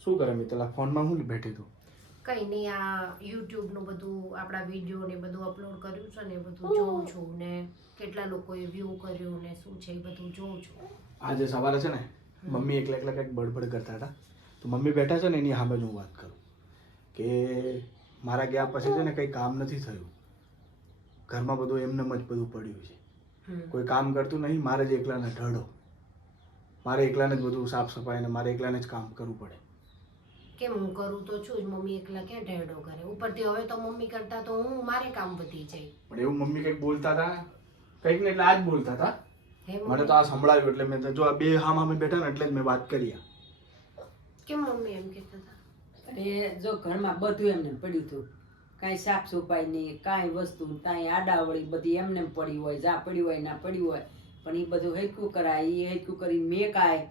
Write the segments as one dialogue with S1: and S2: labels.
S1: શું કરે મેં આ ફોનમાં હું બેઠી તું?
S2: કઈ નહીં આ યુટ્યુબનું બધું આપણા વીડિયો ને બધું અપલોડ કર્યું છે ને એ બધું જોઉં છું ને કેટલા લોકોએ વ્યૂ કર્યું ને શું છે એ બધું જોઉં છું.
S1: આજે સવારે છે ને મમ્મી એકલા એકલા કંઈક બડબડ કરતા હતા. તો મમ્મી બેઠા છે ને એની સામે જ હું વાત કરું. કે મારા ગયા પછી છે ને કંઈ કામ નથી થયું. ઘરમાં બધું એમને જ બધું પડ્યું છે. કોઈ કામ કરતું નહીં મારે જ એકલાને ઢળો. મારે એકલાને જ બધું સાફ સફાઈ અને મારે એકલાને જ કામ કરવું પડે.
S2: કેમ હું કરું તો છું જ મમ્મી એકલા ક્યાં ઢેડો કરે? ઉપરથી હવે તો મમ્મી કરતા તો હું મારે કામ વધી જાય.
S1: પણ એવું મમ્મી કંઈક બોલતા હતા? કંઈક ને એટલે આ જ બોલતા હતા.
S2: હે
S1: મને તો આ સંભળાયું એટલે મેં તો જો આ બે હામ અમે બેઠા ને એટલે જ મેં વાત કરી આ.
S2: કેમ મમ્મી એમ કહેતા હતા?
S3: અરે જો ઘરમાં બધું એમને પડ્યું હતું. કાંઈ સાફ સફાઈ નહીં કાંઈ વસ્તુ કાંઈ આડાવળી બધી એમને એમ પડી હોય જા પડી હોય ના પડી હોય. પણ એ બધું હેરકું કરાય એ હૈકું કરી મેં કાંઈ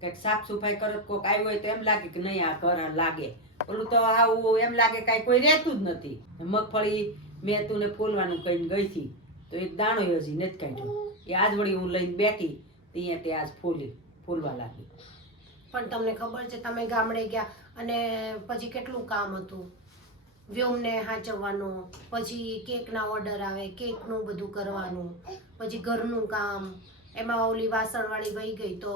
S3: કંઈક સાફ સફાઈ કરો કોક આવ્યું હોય તો એમ લાગે કે નહીં, આ ઘર લાગે. ઓલું તો આવું એમ લાગે કાંઈ કોઈ રહેતું જ નથી. મગફળી મેં તું ફોલવાનું કહીને ગઈ હતી, તો એક દાણો હજી નથી કાઢ્યો. એ આજ વળી હું લઈને બેઠી ત્યાં તે આજ ફોલી, ફોલવા લાગી.
S2: પણ તમને ખબર છે, તમે ગામડે ગયા અને પછી કેટલું કામ હતું? વ્યોમને હાચવવાનો, પછી કેકના ઓર્ડર આવે, કેકનું બધું કરવાનું, પછી ઘરનું કામ એમાં ઓલી વાસણવાળી વહી ગઈ તો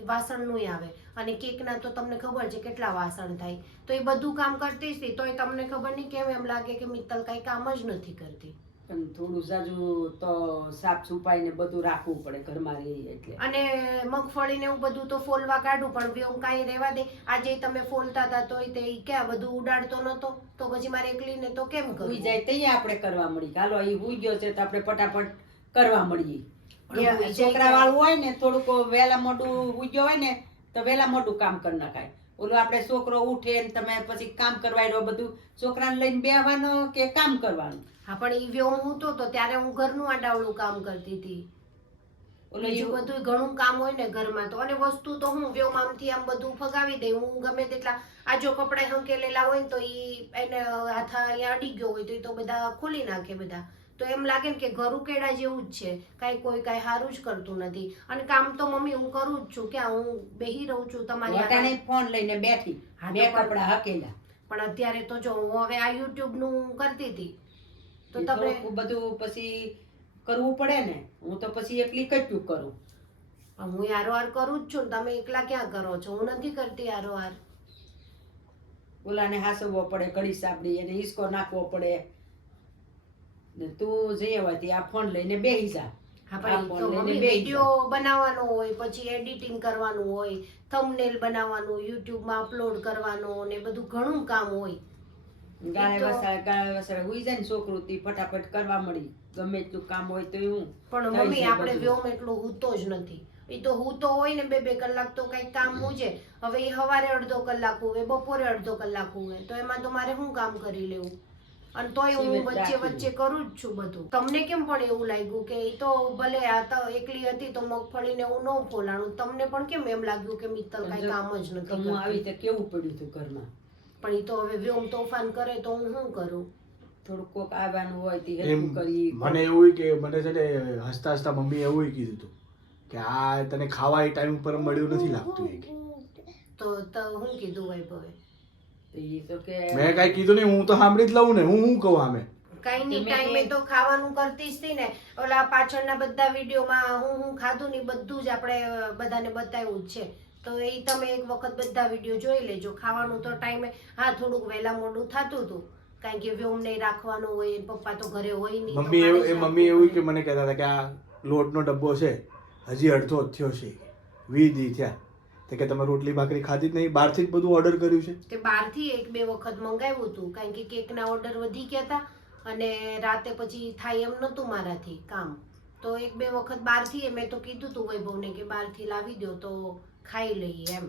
S2: એ વાસણનું આવે. અને કેકના તો તમને ખબર છે કેટલા વાસણ થાય. તો એ બધું કામ કરતી હતી હતી તોય તમને ખબર નહીં કેમ એમ લાગે કે મિત્તલ કાંઈ કામ જ નથી કરતી.
S3: પણ થોડું સાજુ તો સાફ સફાઈ ને બધું રાખવું પડે ઘરમાં રહીએ એટલે.
S2: અને મગફળી ને એવું બધું તો ફોલવા કાઢું પણ વ્યોમ કાંઈ રહેવા દે. આજે તમે ફોલતા હતા તોય તે ક્યાં બધું ઉડાડતો નતો. તો પછી મારે એકલીને તો કેમ કરવું?
S3: જાય તઈએ આપણે કરવા મળી. હાલો એ હુઈ ગયો છે તો આપણે ફટાફટ કરવા મળીએ. છોકરા વાળું હોય ને થોડુંક વહેલા મોડું હુઈ હોય ને તો વહેલા મોડું કામ કરી નાખાય. ઓલું આપણે છોકરો ઉઠે ને તમે પછી કામ કરવાય બધું. છોકરાને લઈને બેહવાનો કે કામ કરવાનું?
S2: હા પણ એ વ્યવ હું તો ત્યારે હું ઘરનું આડાવડું કામ કરતી હતી. બીજું બધું ઘણું કામ હોય ને ઘરમાં તો અને વસ્તુ તો હું વ્યોમ આમથી આમ બધું ફગાવી દે હું ગમે તેટલા આ જો કપડા હંકેલેલા હોય ને તો ઈ એને હાથ અહીંયા અડી ગયો હોય તો એ તો બધા ખોલી નાખે બધા. તો એમ લાગે ને કે ઘર ઉકેડા જેવું જ છે. કાંઈ કોઈ કાંઈ સારું જ કરતું નથી. અને કામ તો મમ્મી હું કરું જ છું. ક્યાં હું બેહી રહું છું તમારી
S3: ફોન લઈને બેઠી. બે કપડા હકેલા.
S2: પણ અત્યારે તો જો હું હવે આ યુટ્યુબનું કરતી હતી. તો તમે
S3: બધું પછી કરવું પડે ને હું તો પછી એકલી કચ્યું કરું.
S2: હું હારોહાર કરું જ છું તમે એકલા ક્યાં કરો છો? હું નથી કરતી હારોહાર
S3: ઓલાને હાસવવો પડે ઘડી સાબડી એને હિસકો નાખવો પડે. ને તું જઈ આવતી આ ફોન લઈને બેસી જા.
S2: વીડિયો બનાવવાનો હોય પછી એડિટિંગ કરવાનું હોય થંબનેલ બનાવવાનું યુટ્યુબમાં અપલોડ કરવાનું ને બધું ઘણું કામ હોય.
S3: ગાળે વસાળે ગાળે વસાળે હુઈ જાય ને છોકરું ફટાફટ કરવા મળી. ગમે એટલું કામ હોય તો હું
S2: પણ મમ્મી આપણે વ્યોમ એટલું હૂતો જ નથી. એ તો હૂતો હોય ને બે બે કલાક તો કઈ કામ હુજે. હવે એ સવારે અડધો કલાક હોય બપોરે અડધો કલાક હોય તો એમાં તો મારે શું કામ કરી લેવું? અને તોય હું વચ્ચે વચ્ચે કરું જ છું બધું. તમને કેમ પણ એવું લાગ્યું કે એ તો ભલે આ તો એકલી હતી તો મગફળીને હું ન ફોલાણું. તમને પણ કેમ એમ લાગ્યું કે મિત્તલ કઈ કામ જ નથી
S3: હું આવી? રીતે કેવું પડ્યું હતું ઘરમાં?
S2: પણ એ તો હવે વ્યોમ તોફાન કરે તો હું શું કરું?
S3: થોડું કોક આવવાનું હોય તે હેલ્પ કરી
S1: મને એવું કે મને છે ને હસતા હસતા મમ્મી એવું કીધું હતું કે આ તને ખાવા એ ટાઈમ ઉપર મળ્યું નથી લાગતું એ
S2: તો તો હું કીધું વૈભવે
S3: તો તો કે
S1: મેં કઈ કીધું નહીં હું તો સાંભળી જ લઉં ને હું શું કહું આમે?
S2: કઈ
S3: નહીં
S2: ટાઈમે તો ખાવાનું કરતી જ હતી ને. ઓલા પાછળના બધા વિડીયોમાં હું હું ખાધું ને બધું જ આપણે બધાને બતાવ્યું જ છે. તો એ તમે એક વખત બધા વીડિયો જોઈ લેજો. ખાવાનું તો ટાઈમે હા થોડુંક વહેલા મોડું થતું હતું કારણ કે વ્યોમ નહીં રાખવાનું હોય પપ્પા તો ઘરે હોય નહીં
S1: મમ્મી એવું એ મમ્મી એવું કે મને કહેતા હતા કે આ લોટનો ડબ્બો છે હજી અડધો થયો છે વી દી થયા. તો કે તમે રોટલી ભાખરી ખાધી જ નહીં બહારથી જ બધું ઓર્ડર કર્યું છે?
S2: કે બહારથી એક બે વખત મંગાવ્યું હતું કારણ કે કેકના ઓર્ડર વધી ગયા હતા અને રાતે પછી થાય એમ નહોતું મારાથી કામ. તો એક બે વખત બહારથી મેં તો કીધું હતું વૈભવને કે બહારથી લાવી દો તો ખાઈ લઈએ એમ.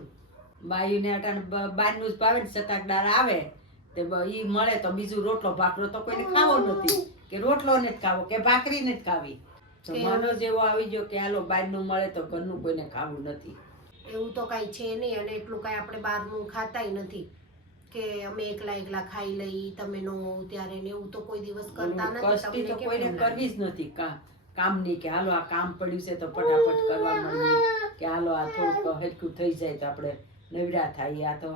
S3: બાયુને અટાણ બહારનું જ ભાવે ને સતાકદાર આવે. તે ઈ મળે તો બીજું રોટલો ભાખરો તો કોઈને ખાવો નથી. કે રોટલો ને જ ખાવો કે ભાખરી ને જ ખાવી જમાનો જેવો આવી ગયો કે હાલો બહારનું મળે તો ઘરનું કોઈને ખાવું નથી.
S2: એવું તો કાંઈ છે નહીં અને એટલું કાંઈ આપણે બહારનું ખાતાય નથી. કે અમે એકલા એકલા ખાઈ લઈ તમે નો ત્યારે ને એવું તો કોઈ દિવસ કરતા નથી
S3: તો કોઈને કરવી જ નથી કા કામની કે હાલો આ કામ પડ્યું છે તો ફટાફટ કરવા માંડીએ કે હાલો આ થોડુંક હલકું થઈ જાય તો આપણે નવરા થાય આ તો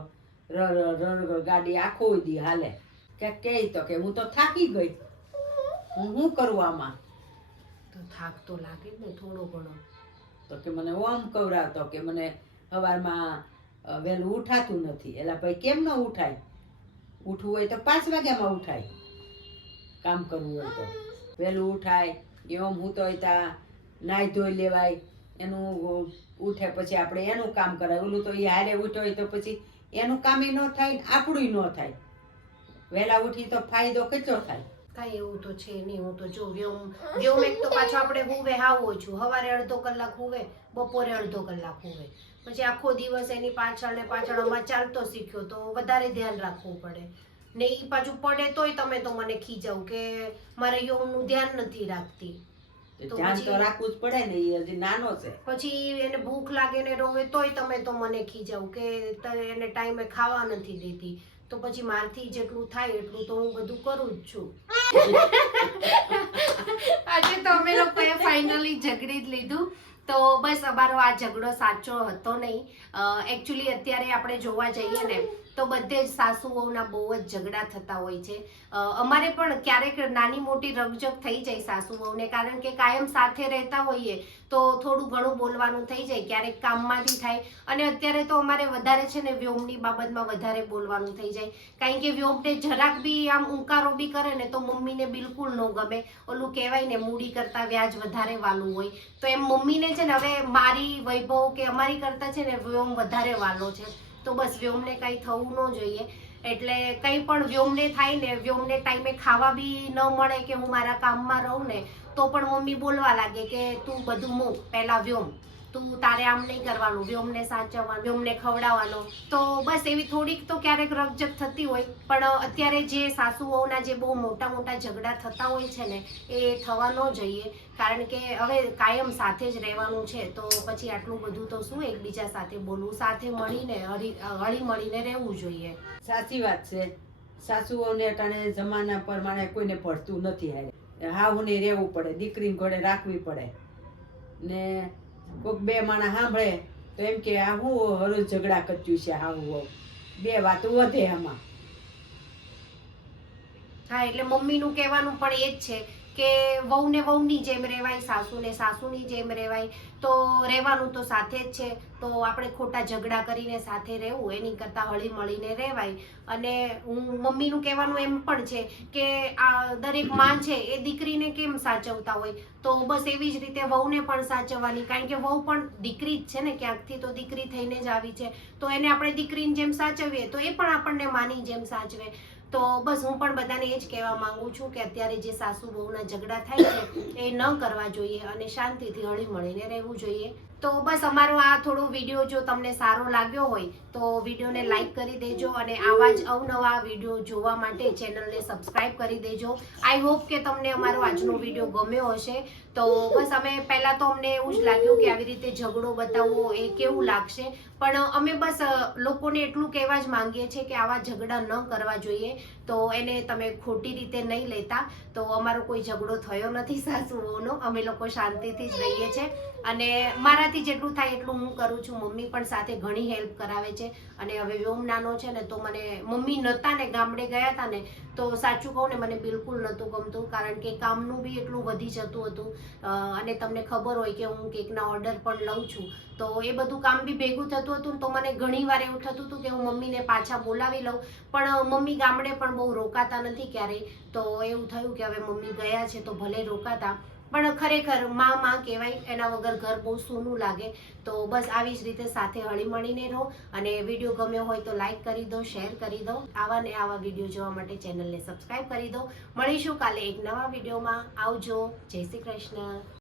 S3: ગાડી આખો દી હાલે. કે કે તો કે હું તો થાકી ગઈ. હું શું કરું આમાં?
S2: તો થાક તો લાગે ને થોડો ઘણો.
S3: તો કે મને ઓમ કવરાતો કે મને સવારમાં વહેલું ઉઠાતું નથી. એલા ભાઈ કેમ ન ઉઠાય? ઉઠવું હોય તો પાંચ વાગ્યામાં ઉઠાય. કામ કરવું હોય તો. વહેલું ઉઠાય એમ હું તો ત્યાં નાહી ધોઈ લેવાય. એનું ઉઠે પછી આપણે એનું કામ કરાય. ઓલું તો એ હારે ઉઠ્યો હોય તો પછી એનું કામ ન થાય ને આપણું ન થાય. વહેલા ઉઠી તો ફાયદો કેટલો થાય?
S2: કાંઈ એવું તો છે નહીં, હું તો જો વ્યોમ વ્યોમ એક તો પાછો આપણે હુવે હાવો છું. સવારે અડધો કલાક હુવે, બપોરે અડધો કલાક હુવે. પછી આખો દિવસ એની પાછળ ને પાછળ અમાર ચાલતો શીખ્યો તો વધારે ધ્યાન રાખવું પડે. ને એ પાછું પડે તોય તમે તો મને ખીજાવ કે મારે યોમનું ધ્યાન નથી રાખતી.
S3: ધ્યાન તો રાખવું જ પડે ને એ હજી નાનો છે.
S2: પછી એને ભૂખ લાગે ને રોવે તોય તમે તો મને ખીજાવ કે એને ટાઈમે ખાવા નથી દેતી. તો પછી મારથી જેટલું થાય એટલું તો હું બધું કરું જ છું.
S4: આજે તો અમે લોકોએ ફાઇનલી ઝઘડી જ લીધું. તો બસ અમારો આ ઝઘડો સાચો હતો નહીં. એકચ્યુઅલી અત્યારે આપણે જોવા જઈએ ને, તો બધે જ સાસુ વહુના બહુ જ ઝઘડા થતા હોય છે. અમારે પણ ક્યારેક નાની મોટી રગજગ થઈ જાય સાસુ વહુને કારણ કે કાયમ સાથે રહેતા હોઈએ તો થોડું ઘણું બોલવાનું થઈ જાય, ક્યારેક કામમાંથી થાય. અને અત્યારે તો અમારે વધારે છે ને વ્યોમની બાબતમાં વધારે બોલવાનું થઈ જાય. કારણ કે વ્યોમને જરાક બી આમ ઉંકારો બી કરે ને તો મમ્મીને બિલકુલ ન ગમે. ઓલું કહેવાય ને, મૂડી કરતાં વ્યાજ વધારે વાલું હોય. તો એમ મમ્મીને છે ને હવે મારી વૈભવ કે અમારી કરતા છે ને વ્યોમ વધારે વાલો છે. તો બસ વ્યોમને કંઈ થવું ન જોઈએ. એટલે કંઈ પણ વ્યોમને થાય ને વ્યોમને ટાઈમે ખાવા બી ન મળે કે હું મારા કામમાં રહું ને, તો પણ મમ્મી બોલવા લાગે કે તું બધું મૂક, પહેલા વ્યોમ. તું તારે આમ નહીં કરવાનું, વ્યોમને સાચવવાનું, વ્યોમને ખવડાવવાનો. તો બસ એવી થોડીક તો ક્યારેક રકજક થતી હોય, પણ અત્યારે જે સાસુઓના જે બહુ મોટા મોટા ઝઘડા થતા હોય છે ને, એ થવા ન જોઈએ. કારણ કે હવે કાયમ સાથે જ રહેવાનું છે, તો પછી આટલું બધું તો શું એકબીજા સાથે બોલવું, સાથે મળીને, હળી મળીને રહેવું જોઈએ.
S3: સાચી વાત છે. સાસુઓને અટાણે જમાના પ્રમાણે કોઈને પડતું નથી હારે. હાહુને રહેવું પડે, દીકરીને ઘોડે રાખવી પડે. ને કોઈક બે માણસ સાંભળે, તો એમ કે, આ હું હરોજ ઝઘડા કર્યું છે, આવું આવું. બે વાતો વધે આમાં.
S2: હા, એટલે મમ્મીનું કહેવાનું પણ એ જ છે. કે વહુને વહુની જેમ રહેવાય, સાસુને સાસુની જેમ રહેવાય, તો રહેવાનું તો સાથે જ છે. તો આપણે ખોટા ઝઘડા કરીને સાથે રહેવું, એની કરતાં હળી મળીને રહેવાય. અને હું મમ્મીનું કહેવાનું એમ પણ છે કે આ દરેકમાં છે એ દીકરીને કેમ સાચવતા હોય? તો બસ એવી જ રીતે વહુને પણ સાચવવાની, કારણ કે વહુ પણ દીકરી જ છે ને, ક્યાંકથી તો દીકરી થઈને જ આવી છે. તો એને આપણે દીકરીની જેમ સાચવીએ, તો એ પણ આપણને માની જેમ સાચવે. તો બસ હું પણ બધાને એ જ કહેવા માંગુ છું કે અત્યારે જે સાસુ બહુના ઝઘડા થાય છે, એ ન કરવા જોઈએ અને શાંતિથી હળી મળીને રહેવું જોઈએ. તો બસ અમારો આ થોડો વીડિયો જો તમને સારો લાગ્યો હોય, તો વિડીયોને લાઈક કરી દેજો અને આવા જ અવનવા વીડિયો જોવા માટે ચેનલને સબસ્ક્રાઇબ કરી દેજો. આઈ હોપ કે તમને અમારો આજનો વીડિયો ગમ્યો હશે. તો બસ અમે પહેલાં તો અમને એવું જ લાગ્યું કે આવી રીતે ઝઘડો બતાવવો એ કેવું લાગશે. પણ અમે બસ લોકોને એટલું કહેવા જ માંગીએ છીએ કે આવા ઝઘડા ન કરવા જોઈએ. તો એને તમે ખોટી રીતે નહીં લેતા. તો અમારો કોઈ ઝઘડો થયો નથી સાસુઓનો. અમે લોકો શાંતિથી જ રહીએ છીએ. અને મારાથી જેટલું થાય એટલું હું કરું છું. મમ્મી પણ સાથે ઘણી હેલ્પ કરાવે છે. અને હવે વ્યોમ નાનો છે ને, તો મને, મમ્મી નહોતા ને, ગામડે ગયા હતા ને, તો સાચું કહું ને, મને બિલકુલ નહોતું ગમતું. કારણ કે કામનું બી એટલું વધી જતું હતું. અને તમને ખબર હોય કે હું કેકના ઓર્ડર પણ લઉં છું. તો એ બધું કામ બી ભેગું થતું હતું તો મને ઘણી વાર એવું થતું હતું કે હું મમ્મીને પાછા બોલાવી લઉં. પણ મમ્મી ગામડે પણ બહુ રોકાતા નથી ક્યારેય. તો એવું થયું કે હવે મમ્મી ગયા છે તો ભલે રોકાતા. પણ ખરેખરમાં માં કહેવાય, એના વગર ઘર બહુ સૂનું લાગે. તો બસ આવી જ રીતે સાથે હળીમળીને રહો અને વીડિયો ગમ્યો હોય તો લાઈક કરી દો, શેર કરી દો. આવા ને આવા વીડિયો જોવા માટે ચેનલને સબસ્ક્રાઈબ કરી દો. મળીશું કાલે એક નવા વિડીયોમાં. આવજો. જય શ્રી કૃષ્ણ.